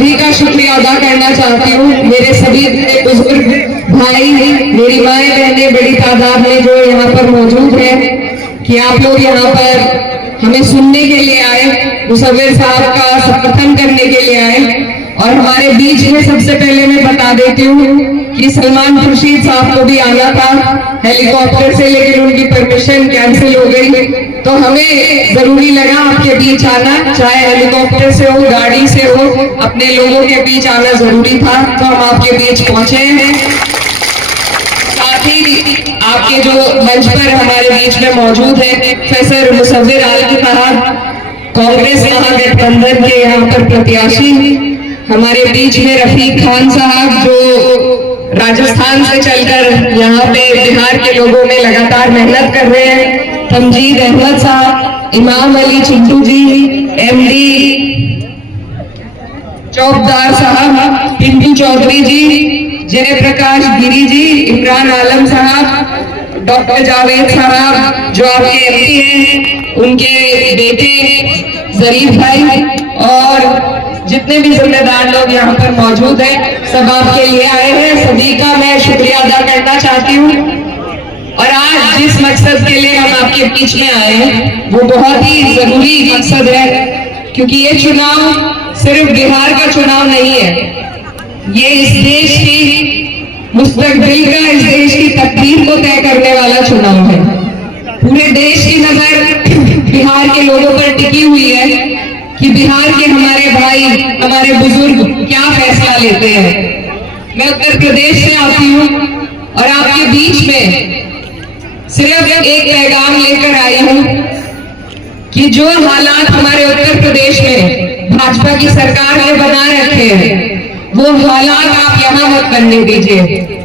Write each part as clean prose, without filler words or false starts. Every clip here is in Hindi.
सभी का शुक्रिया अदा करना चाहती हूँ। मेरे सभी बुजुर्ग भाई, मेरी माएँ बहनें बड़ी तादाद में जो यहाँ पर मौजूद है, कि आप लोग यहाँ पर हमें सुनने के लिए आए, मुसव्विर साहब का समर्थन करने के लिए आए। और हमारे बीच में सबसे पहले मैं बता देती हूँ कि सलमान खुर्शीद साहब को भी आना था हेलीकॉप्टर से, लेकिन उनकी परमिशन कैंसिल हो गई, तो हमें जरूरी लगा आपके बीच आना, चाहे हेलीकॉप्टर से हो, गाड़ी से हो, अपने लोगों के बीच आना जरूरी था, तो हम आपके बीच पहुंचे हैं। साथ ही आपके जो मंच पर हमारे बीच में मौजूद है प्रोफेसर मुसव्विर आलम साहब, कांग्रेस महागठबंधन के यहाँ पर प्रत्याशी, हमारे बीच में रफीक खान साहब जो राजस्थान से चलकर यहाँ पे बिहार के लोगों में लगातार मेहनत कर रहे हैं, तमजीद अहमद साहब, इमाम अली चिंटू जी, एमडी चौकदार साहब, पिंटू चौधरी जी, जय प्रकाश गिरी जी, इमरान आलम साहब, डॉक्टर जावेद साहब जो आपके एमपी हैं, उनके बेटे जरीफ भाई, और जितने भी जिम्मेदार लोग यहाँ पर मौजूद हैं, सब आपके लिए आए हैं। सभी का मैं शुक्रिया अदा करना चाहती हूँ। और आज जिस मकसद के लिए हम आपके बीच में आए हैं वो बहुत ही जरूरी मकसद है, क्योंकि ये चुनाव सिर्फ बिहार का चुनाव नहीं है, ये इस देश की मुस्तकबिल का, इस देश की तकदीर को तय करने वाला चुनाव है। पूरे देश की नजर बिहार के लोगों पर टिकी हुई है कि बिहार के हमारे भाई, हमारे बुजुर्ग क्या फैसला लेते हैं। मैं उत्तर प्रदेश से आती हूँ और आपके बीच में सिर्फ एक पैगाम लेकर आई हूँ कि जो हालात हमारे उत्तर प्रदेश में भाजपा की सरकार ने बना रखे हैं, वो हालात आप यहाँ मत बनने दीजिए।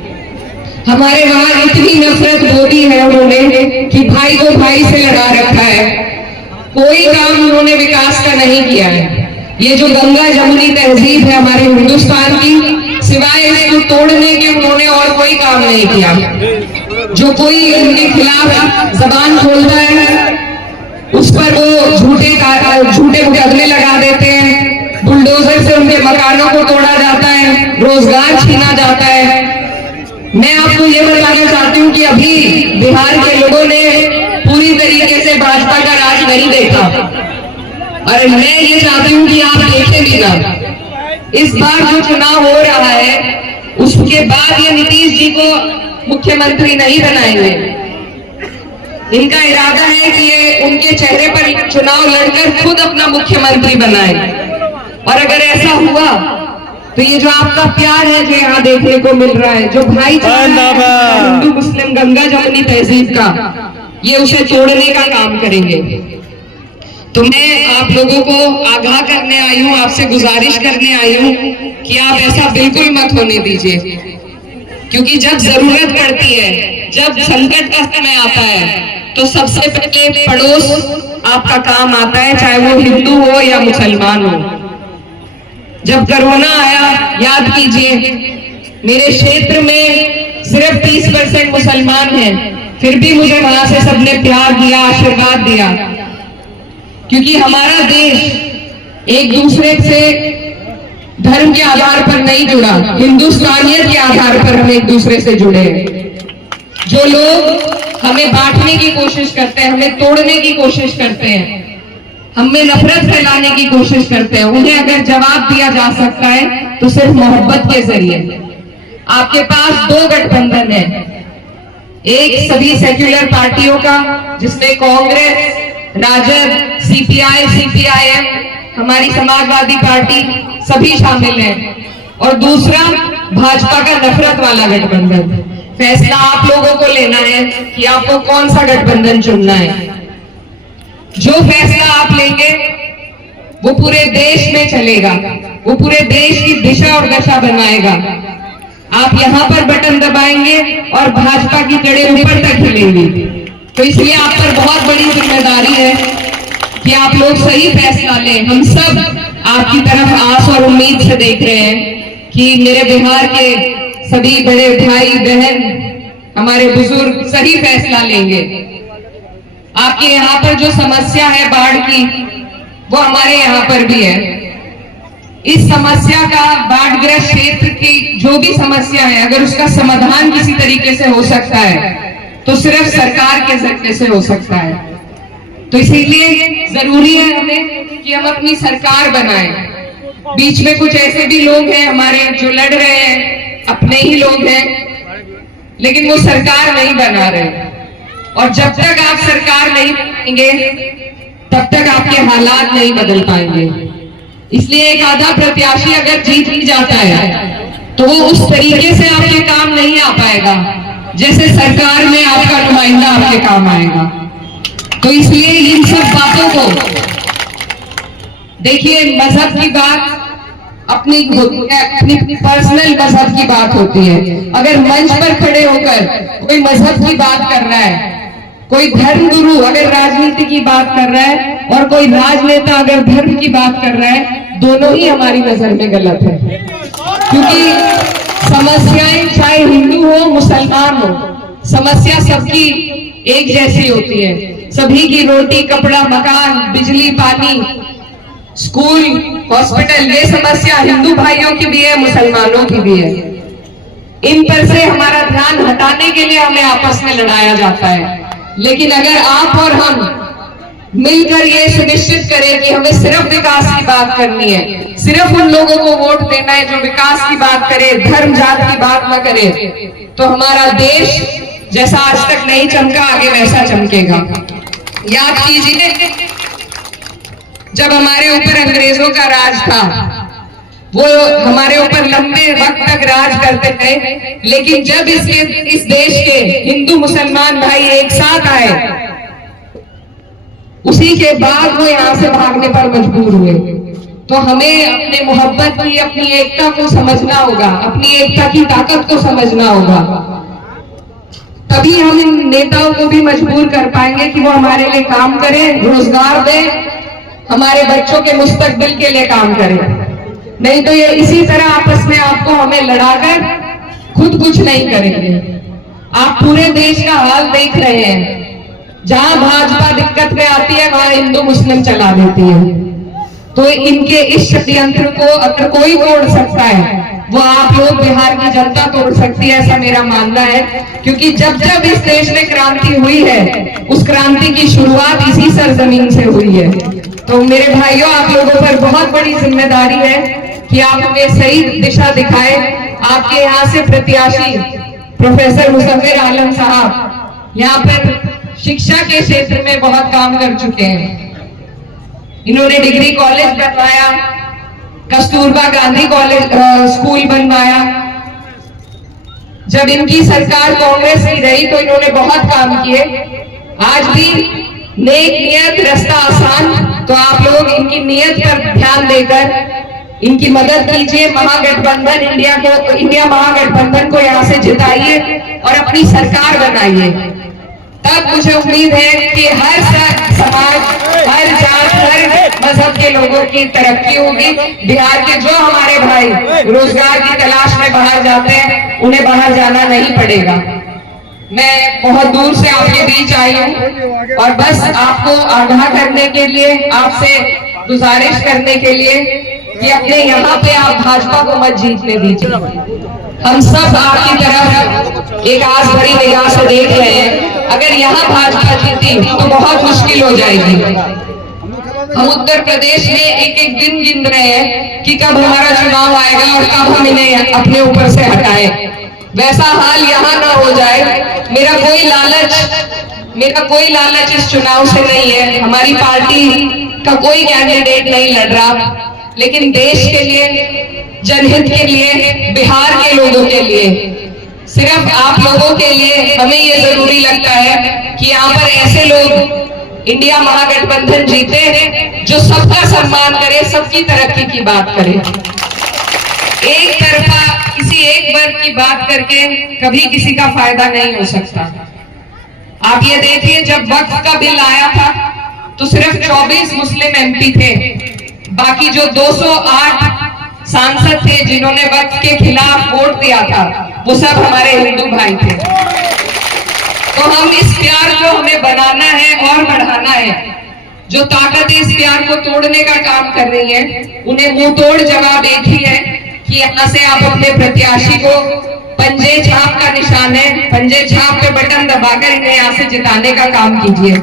हमारे वहां इतनी नफरत बोली है उन्होंने कि भाई को भाई से लड़ा रखा है, कोई काम उन्होंने विकास का नहीं किया है। ये जो गंगा जमुनी तहजीब है हमारे हिंदुस्तान की, सिवाय इसको तोड़ने के उन्होंने और कोई काम नहीं किया। जो कोई उनके खिलाफ जबान खोलता है उस पर वो झूठे मुकदमे लगा देते हैं, बुलडोजर से उनके मकानों को तोड़ा जाता है, रोजगार छीना जाता है। मैं आपको ये बताना चाहती हूँ कि अभी बिहार के लोगों ने पूरी तरीके से भाजपा का राज नहीं देखा, और मैं ये चाहती हूँ कि आप देखें भी ना। इस बार जो चुनाव हो रहा है उसके बाद ये नीतीश जी को मुख्यमंत्री नहीं बनाएंगे। इनका इरादा है कि ये उनके चेहरे पर चुनाव लड़कर खुद अपना मुख्यमंत्री बनाए, और अगर ऐसा हुआ तो ये जो आपका प्यार है जो यहाँ देखने को मिल रहा है, जो भाईचारा हिंदू मुस्लिम गंगा जमुनी तहजीब का, ये उसे तोड़ने का काम करेंगे। तो मैं आप लोगों को आगाह करने आई हूँ, आपसे गुजारिश करने आई हूँ कि आप ऐसा बिल्कुल मत होने दीजिए, क्योंकि जब जरूरत पड़ती है, जब संकट का समय आता है, तो सबसे पहले पड़ोस आपका काम आता है, चाहे वो हिंदू हो या मुसलमान हो। जब कोरोना आया, याद कीजिए मेरे क्षेत्र में सिर्फ 30% मुसलमान हैं, फिर भी मुझे वहां से सबने प्यार दिया, आशीर्वाद दिया, क्योंकि हमारा देश एक दूसरे से धर्म के आधार पर नहीं जुड़ा, हिंदुस्तानियत के आधार पर हम एक दूसरे से जुड़े हैं। जो लोग हमें बांटने की कोशिश करते हैं, हमें तोड़ने की कोशिश करते हैं, हमें नफरत फैलाने की कोशिश करते हैं, उन्हें अगर जवाब दिया जा सकता है तो सिर्फ मोहब्बत के जरिए। आपके पास दो गठबंधन है, एक सभी सेक्युलर पार्टियों का जिसमें कांग्रेस, राजद, सीपीआई, सीपीआईएम, हमारी समाजवादी पार्टी सभी शामिल हैं, और दूसरा भाजपा का नफरत वाला गठबंधन। फैसला आप लोगों को लेना है कि आपको कौन सा गठबंधन चुनना है। जो फैसला आप लेंगे वो पूरे देश में चलेगा, वो पूरे देश की दिशा और दशा बनाएगा। आप यहाँ पर बटन दबाएंगे और भाजपा की जड़ें ऊपर तक हिलेंगी। तो इसलिए आप पर बहुत बड़ी जिम्मेदारी है कि आप लोग सही फैसला लें। हम सब आपकी तरफ आस और उम्मीद से देख रहे हैं कि मेरे बिहार के सभी बड़े भाई बहन, हमारे बुजुर्ग सही फैसला लेंगे। आपके यहाँ पर जो समस्या है बाढ़ की, वो हमारे यहाँ पर भी है। इस समस्या का, बाढ़ग्रस्त क्षेत्र की जो भी समस्या है, अगर उसका समाधान किसी तरीके से हो सकता है तो सिर्फ सरकार के जरिए से हो सकता है। तो इसीलिए जरूरी है हमें कि हम अपनी सरकार बनाएं। बीच में कुछ ऐसे भी लोग हैं हमारे जो लड़ रहे हैं, अपने ही लोग हैं, लेकिन वो सरकार नहीं बना रहे। और जब तक आप सरकार नहीं बनाएंगे तब तक आपके हालात नहीं बदल पाएंगे। इसलिए एक आधा प्रत्याशी अगर जीत भी जाता है तो वो उस तरीके से आपके काम नहीं आ पाएगा जैसे सरकार में आपका नुमाइंदा आपके काम आएगा। तो इसलिए इन सब बातों को देखिए, मजहब की बात अपनी होती है, अपनी पर्सनल मजहब की बात होती है। अगर मंच पर खड़े होकर कोई मजहब की बात कर रहा है, कोई धर्म गुरु अगर राजनीति की बात कर रहा है और कोई राजनेता अगर धर्म की बात कर रहा है, दोनों ही हमारी नजर में गलत है। क्योंकि समस्याएं चाहे हिंदू हो मुसलमान हो, समस्या सबकी एक जैसी होती है। सभी की रोटी कपड़ा मकान बिजली पानी स्कूल हॉस्पिटल, ये समस्या हिंदू भाइयों की भी है मुसलमानों की भी है। इन पर से हमारा ध्यान हटाने के लिए हमें आपस में लड़ाया जाता है। लेकिन अगर आप और हम मिलकर ये सुनिश्चित करें कि हमें सिर्फ विकास की बात करनी है, सिर्फ उन लोगों को वोट देना है जो विकास की बात करे, धर्म जात की बात न करे, तो हमारा देश जैसा आज तक नहीं चमका आगे वैसा चमकेगा। याद कीजिए, जब हमारे ऊपर अंग्रेजों का राज था, वो हमारे ऊपर लंबे वक्त तक राज करते थे, लेकिन जब इस देश के हिंदू मुसलमान भाई एक साथ आए, उसी के बाद वो यहाँ से भागने पर मजबूर हुए। तो हमें अपने मोहब्बत की, अपनी एकता को समझना होगा, अपनी एकता की ताकत को समझना होगा। तभी हम इन नेताओं को भी मजबूर कर पाएंगे कि वो हमारे लिए काम करें, रोजगार दें, हमारे बच्चों के मुस्तकबिल के लिए काम करें। नहीं तो ये इसी तरह आपस में आपको हमें लड़ाकर खुद कुछ नहीं करेंगे। आप पूरे देश का हाल देख रहे हैं, जहां भाजपा दिक्कत में आती है वहां हिंदू मुस्लिम चला देती है। तो इनके इस षड्यंत्र को अगर कोई तोड़ सकता है, वो आप लोग बिहार की जनता तोड़ सकती है, ऐसा मेरा मानना है। क्योंकि जब जब इस देश में क्रांति हुई है, उस क्रांति की शुरुआत इसी सरजमीन से हुई है। तो मेरे भाइयों, आप लोगों पर बहुत बड़ी जिम्मेदारी है कि आप हमें सही दिशा दिखाए। आपके यहाँ से प्रत्याशी प्रोफेसर मुजफ्फर आलम साहब यहाँ पर शिक्षा के क्षेत्र में बहुत काम कर चुके हैं। इन्होंने डिग्री कॉलेज बनवाया, कस्तूरबा गांधी कॉलेज स्कूल बनवाया। जब इनकी सरकार कांग्रेस की रही तो इन्होंने बहुत काम किए। आज भी नेक नियत रास्ता आसान, तो आप लोग इनकी नियत पर ध्यान देकर इनकी मदद कीजिए। महागठबंधन इंडिया महागठबंधन को यहाँ से जिताइए और अपनी सरकार बनाइए। तब मुझे उम्मीद है कि हर समाज, हर जात, हर मजहब के लोगों की तरक्की होगी। बिहार के जो हमारे भाई रोजगार की तलाश में बाहर जाते हैं, उन्हें बाहर जाना नहीं पड़ेगा। मैं बहुत दूर से आपके बीच आई हूँ और बस आपको आगाह करने के लिए, आपसे गुजारिश करने के लिए कि अपने यहाँ पे आप भाजपा को मत जीतने दीजिए। हम सब आपकी तरफ एक आस भरी निगाह से देख रहे हैं। अगर यहाँ भाजपा जीती तो बहुत मुश्किल हो जाएगी। हम उत्तर प्रदेश में एक एक दिन गिन रहे हैं कि कब हमारा चुनाव आएगा और कब हम इन्हें अपने ऊपर से हटाएं। वैसा हाल यहाँ ना हो जाए। मेरा कोई लालच इस चुनाव से नहीं है। हमारी पार्टी का कोई कैंडिडेट नहीं लड़ रहा, लेकिन देश के लिए, जनहित के लिए, बिहार के लोगों के लिए, सिर्फ आप लोगों के लिए हमें ये जरूरी लगता है कि यहाँ पर ऐसे लोग इंडिया महागठबंधन जीते जो सबका सम्मान करे, सबकी तरक्की की बात करे। एक तरफा किसी एक वर्ग की बात करके कभी किसी का फायदा नहीं हो सकता। आप ये देखिए, जब वक्फ का बिल आया था तो सिर्फ 24 मुस्लिम एमपी थे। बाकी जो 208 सांसद थे जिन्होंने वक्फ के खिलाफ वोट दिया था, वो सब हमारे हिंदू भाई थे। तो हम इस प्यार को हमें बनाना है और बढ़ाना है। जो ताकत इस प्यार को तोड़ने का काम कर रही है, उन्हें मुंह तोड़ जवाब एक ही है कि यहाँ से आप अपने प्रत्याशी को पंजे छाप का निशान है, पंजे छाप पे बटन दबाकर इन्हें यहाँ से जिताने का काम कीजिए।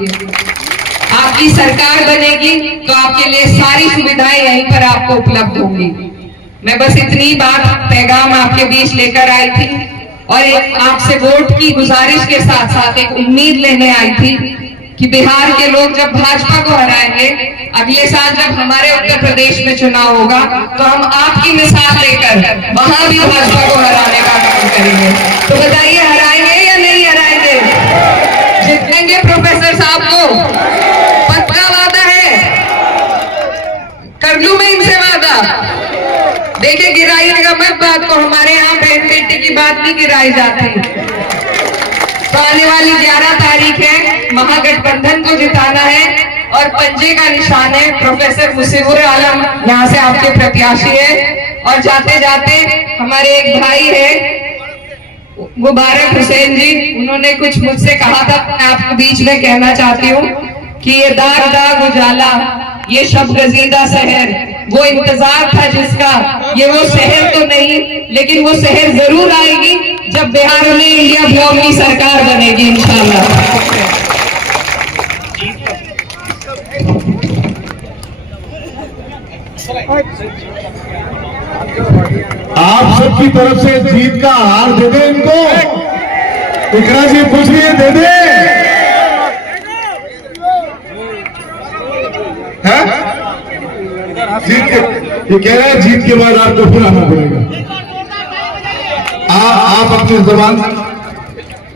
आपकी सरकार बनेगी तो आपके लिए सारी सुविधाएं यहीं पर आपको उपलब्ध होंगी। मैं बस इतनी बात पैगाम आपके बीच लेकर आई थी और एक आपसे वोट की गुजारिश के साथ साथ एक उम्मीद लेने आई थी कि बिहार के लोग जब भाजपा को हराएंगे, अगले साल जब हमारे उत्तर प्रदेश में चुनाव होगा तो हम आपकी मिसाल लेकर वहां भी भाजपा को हराने का काम करेंगे। तो बताइए, हराएंगे या नहीं हराएंगे? जिताएंगे प्रोफेसर साहब को, पक्का वादा है? कर लूं मैं इनसे वादा? देखिए, गिराइएगा मत बात को, हमारे यहाँ बहन बेटी की बात नहीं गिराई जाती। तो आने वाली 11 तारीख है, महागठबंधन को जिताना है और पंजे का निशान है। प्रोफेसर मुसीबुर आलम यहाँ से आपके प्रत्याशी है। और जाते जाते हमारे एक भाई है मुबारक हुसैन जी, उन्होंने कुछ मुझसे कहा था, मैं आपके बीच में कहना चाहती हूँ कि ये दाग दाग उजाला, ये शब गजीदा शहर, वो इंतजार था जिसका, ये वो शहर तो नहीं, लेकिन वो शहर जरूर आएगी जब बिहार में इंडिया ब्लॉक की सरकार बनेगी इंशाल्लाह। आप सबकी तरफ से जीत का हार दे दे इनको। इकरा जी पूछ रही है, दे दे। जीत के, ये कह रहे हैं जीत के बाद आपको फिर आना पड़ेगा। आप अपनी जबान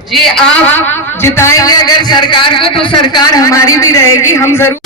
जी, आप जिताएंगे अगर सरकार को तो सरकार हमारी भी रहेगी, हम जरूर